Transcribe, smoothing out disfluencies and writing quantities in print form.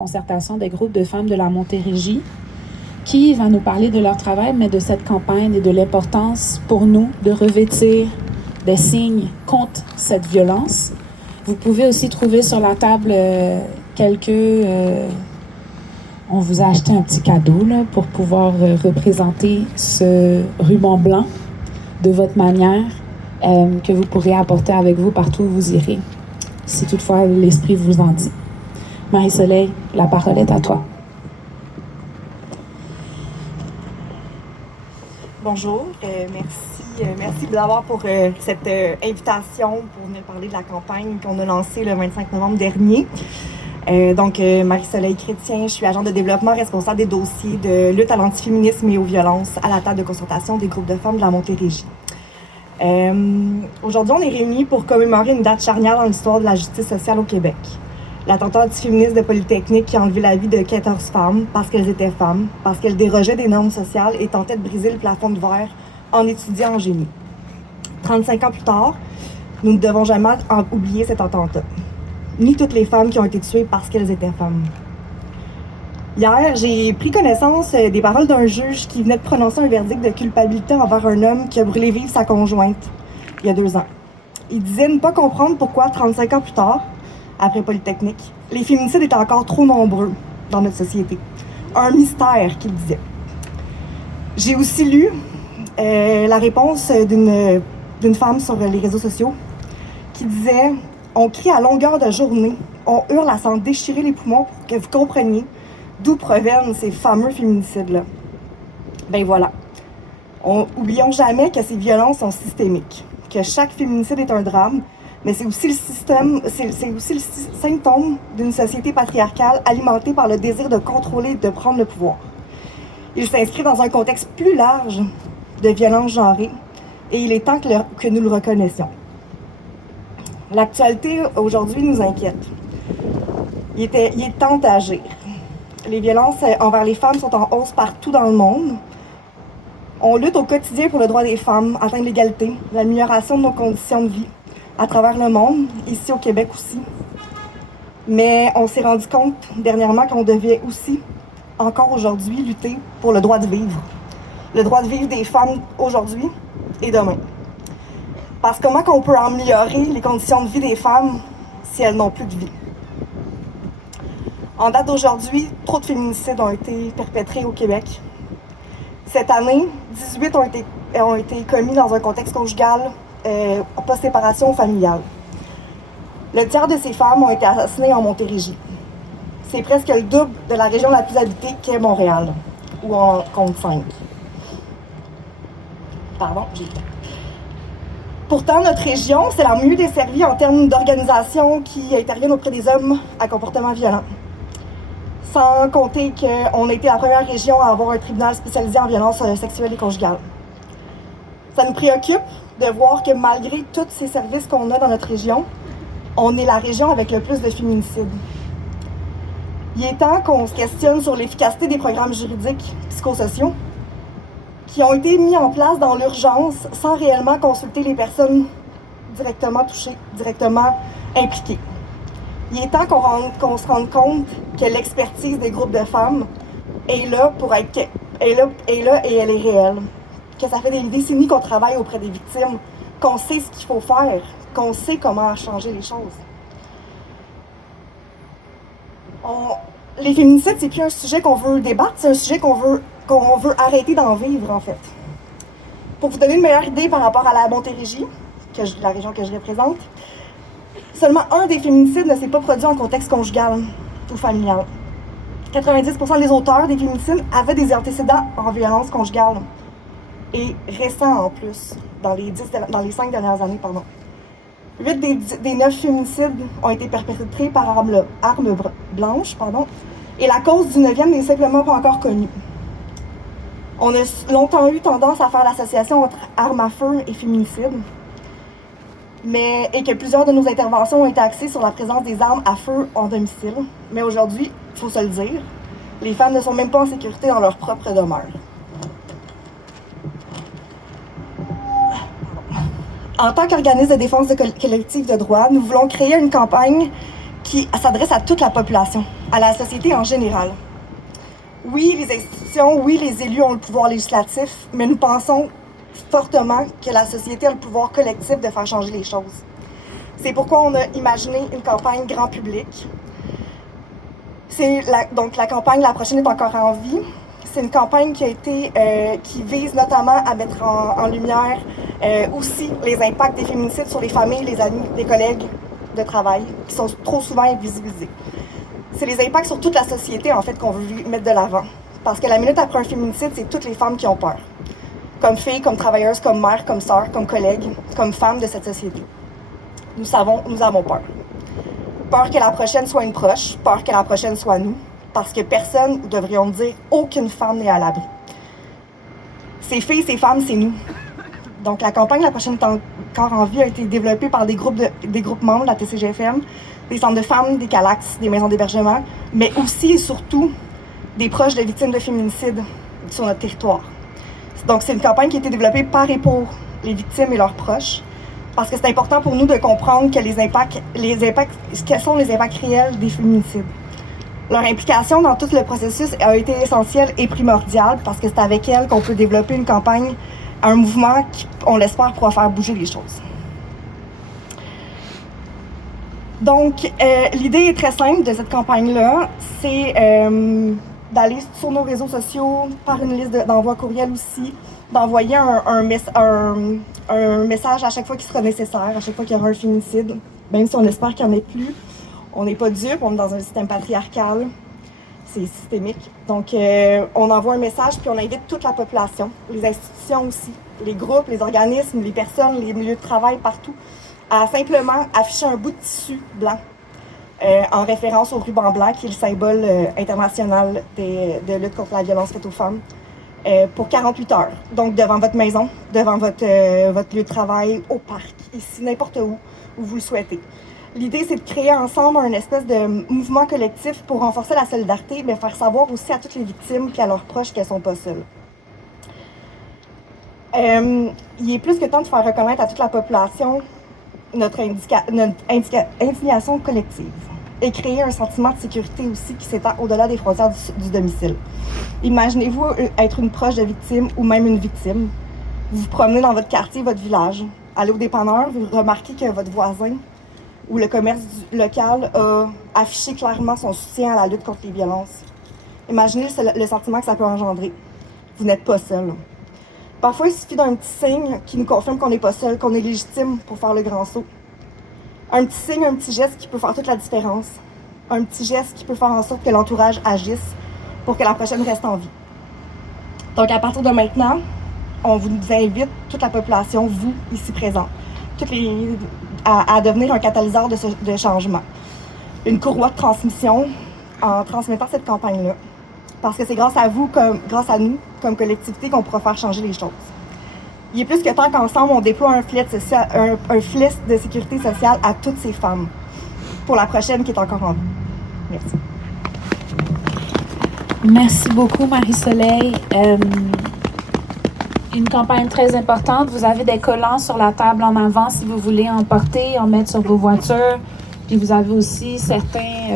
Concertation des groupes de femmes de la Montérégie qui va nous parler de leur travail, mais de cette campagne et de l'importance pour nous de revêtir des signes contre cette violence. Vous pouvez aussi trouver sur la table on vous a acheté un petit cadeau là, pour pouvoir représenter ce ruban blanc de votre manière que vous pourrez apporter avec vous partout où vous irez, si toutefois l'Esprit vous en dit. Marie-Soleil, la parole est à toi. Bonjour, merci d'avoir pour cette invitation pour venir parler de la campagne qu'on a lancée le 25 novembre dernier. Marie-Soleil Chrétien, je suis agente de développement responsable des dossiers de lutte à l'antiféminisme et aux violences à la table de consultation des groupes de femmes de la Montérégie. Aujourd'hui, on est réunis pour commémorer une date charnière dans l'histoire de la justice sociale au Québec. L'attentat antiféministe de Polytechnique qui a enlevé la vie de 14 femmes parce qu'elles étaient femmes, parce qu'elles dérogeaient des normes sociales et tentaient de briser le plafond de verre en étudiant en génie. 35 ans plus tard, nous ne devons jamais oublier cet attentat, ni toutes les femmes qui ont été tuées parce qu'elles étaient femmes. Hier, j'ai pris connaissance des paroles d'un juge qui venait de prononcer un verdict de culpabilité envers un homme qui a brûlé vive sa conjointe il y a 2 ans. Il disait ne pas comprendre pourquoi, 35 ans plus tard, après Polytechnique, les féminicides étaient encore trop nombreux dans notre société. Un mystère, qu'il disait. J'ai aussi lu la réponse d'une femme sur les réseaux sociaux qui disait « On crie à longueur de journée, on hurle à s'en déchirer les poumons pour que vous compreniez d'où proviennent ces fameux féminicides-là. » Ben voilà. Oublions jamais que ces violences sont systémiques, que chaque féminicide est un drame, mais c'est aussi le symptôme d'une société patriarcale alimentée par le désir de contrôler et de prendre le pouvoir. Il s'inscrit dans un contexte plus large de violence genrée et il est temps que nous le reconnaissions. L'actualité aujourd'hui nous inquiète. Il est temps d'agir. Les violences envers les femmes sont en hausse partout dans le monde. On lutte au quotidien pour le droit des femmes, atteindre l'égalité, l'amélioration de nos conditions de vie à travers le monde, ici au Québec aussi. Mais on s'est rendu compte dernièrement qu'on devait aussi, encore aujourd'hui, lutter pour le droit de vivre. Le droit de vivre des femmes aujourd'hui et demain. Parce que comment qu'on peut améliorer les conditions de vie des femmes si elles n'ont plus de vie? En date d'aujourd'hui, trop de féminicides ont été perpétrés au Québec. Cette année, 18 ont été commis dans un contexte conjugal post-séparation familiale. Le tiers de ces femmes ont été assassinées en Montérégie. C'est presque le double de la région la plus habitée qu'est Montréal, où on compte 5. Pourtant, notre région, c'est la mieux desservie en termes d'organisations qui interviennent auprès des hommes à comportement violent. Sans compter qu'on a été la première région à avoir un tribunal spécialisé en violence sexuelle et conjugale. Ça nous préoccupe de voir que malgré tous ces services qu'on a dans notre région, on est la région avec le plus de féminicides. Il est temps qu'on se questionne sur l'efficacité des programmes juridiques psychosociaux qui ont été mis en place dans l'urgence sans réellement consulter les personnes directement touchées, directement impliquées. Il est temps qu'on se rende compte que l'expertise des groupes de femmes est là et elle est réelle. Que ça fait des décennies qu'on travaille auprès des victimes, qu'on sait ce qu'il faut faire, qu'on sait comment changer les choses. Les féminicides, c'est plus un sujet qu'on veut débattre, c'est un sujet qu'on veut arrêter d'en vivre, en fait. Pour vous donner une meilleure idée par rapport à la Montérégie, la région que je représente, seulement un des féminicides ne s'est pas produit en contexte conjugal ou familial. 90% des auteurs des féminicides avaient des antécédents en violence conjugale. Et récents en plus, dans les 5 dernières années. 8 des 9 féminicides ont été perpétrés par arme blanche, et la cause du 9e n'est simplement pas encore connue. On a longtemps eu tendance à faire l'association entre armes à feu et féminicide, et que plusieurs de nos interventions ont été axées sur la présence des armes à feu en domicile. Mais aujourd'hui, il faut se le dire, les femmes ne sont même pas en sécurité dans leur propre demeure. En tant qu'organisme de défense collective de droit, nous voulons créer une campagne qui s'adresse à toute la population, à la société en général. Oui, les institutions, oui, les élus ont le pouvoir législatif, mais nous pensons fortement que la société a le pouvoir collectif de faire changer les choses. C'est pourquoi on a imaginé une campagne grand public. Donc la campagne La prochaine est encore en vie. C'est une campagne qui vise notamment à mettre en lumière aussi les impacts des féminicides sur les familles, les amis, les collègues de travail, qui sont trop souvent invisibilisés. C'est les impacts sur toute la société, en fait, qu'on veut mettre de l'avant. Parce que la minute après un féminicide, c'est toutes les femmes qui ont peur. Comme filles, comme travailleuses, comme mères, comme sœurs, comme collègues, comme femmes de cette société. Nous avons peur. Peur que la prochaine soit une proche, peur que la prochaine soit nous, parce que personne, devrions dire, aucune femme n'est à l'abri. Ces filles, ces femmes, c'est nous. Donc la campagne La prochaine est encore en vie a été développée par des groupes membres de la TCGFM, des centres de femmes, des CALAX, des maisons d'hébergement, mais aussi et surtout des proches de victimes de féminicide sur notre territoire. Donc c'est une campagne qui a été développée par et pour les victimes et leurs proches, parce que c'est important pour nous de comprendre que quels sont les impacts réels des féminicides. Leur implication dans tout le processus a été essentielle et primordiale parce que c'est avec elles qu'on peut développer une campagne, un mouvement qui, on l'espère, pourra faire bouger les choses. Donc, l'idée est très simple de cette campagne-là, c'est d'aller sur nos réseaux sociaux, par une liste d'envoi courriel aussi, d'envoyer un message à chaque fois qu'il sera nécessaire, à chaque fois qu'il y aura un féminicide, même si on espère qu'il n'y en ait plus. On n'est pas dupe, on est dans un système patriarcal, c'est systémique. Donc, on envoie un message, puis on invite toute la population, les institutions aussi, les groupes, les organismes, les personnes, les milieux de travail, partout, à simplement afficher un bout de tissu blanc en référence au ruban blanc, qui est le symbole international de lutte contre la violence faite aux femmes, pour 48 heures. Donc, devant votre maison, devant votre lieu de travail, au parc, ici, n'importe où vous le souhaitez. L'idée, c'est de créer ensemble un espèce de mouvement collectif pour renforcer la solidarité, mais faire savoir aussi à toutes les victimes et à leurs proches qu'elles ne sont pas seules. Il est plus que temps de faire reconnaître à toute la population notre indignation collective et créer un sentiment de sécurité aussi qui s'étend au-delà des frontières du domicile. Imaginez-vous être une proche de victime ou même une victime. Vous vous promenez dans votre quartier, votre village, allez au dépanneur, vous remarquez que votre voisin ou le commerce local a affiché clairement son soutien à la lutte contre les violences. Imaginez le sentiment que ça peut engendrer. Vous n'êtes pas seul. Parfois, il suffit d'un petit signe qui nous confirme qu'on n'est pas seul, qu'on est légitime pour faire le grand saut. Un petit signe, un petit geste qui peut faire toute la différence. Un petit geste qui peut faire en sorte que l'entourage agisse pour que la prochaine reste en vie. Donc, à partir de maintenant, on vous invite, toute la population, vous, ici présents, à devenir un catalyseur de changement. Une courroie de transmission en transmettant cette campagne-là. Parce que c'est grâce à vous, grâce à nous, comme collectivité, qu'on pourra faire changer les choses. Il est plus que temps qu'ensemble, on déploie un filet de sécurité sociale à toutes ces femmes pour la prochaine qui est encore en vie. Merci. Merci beaucoup, Marie-Soleil. Une campagne très importante. Vous avez des collants sur la table en avant si vous voulez en porter, en mettre sur vos voitures. Puis vous avez aussi certains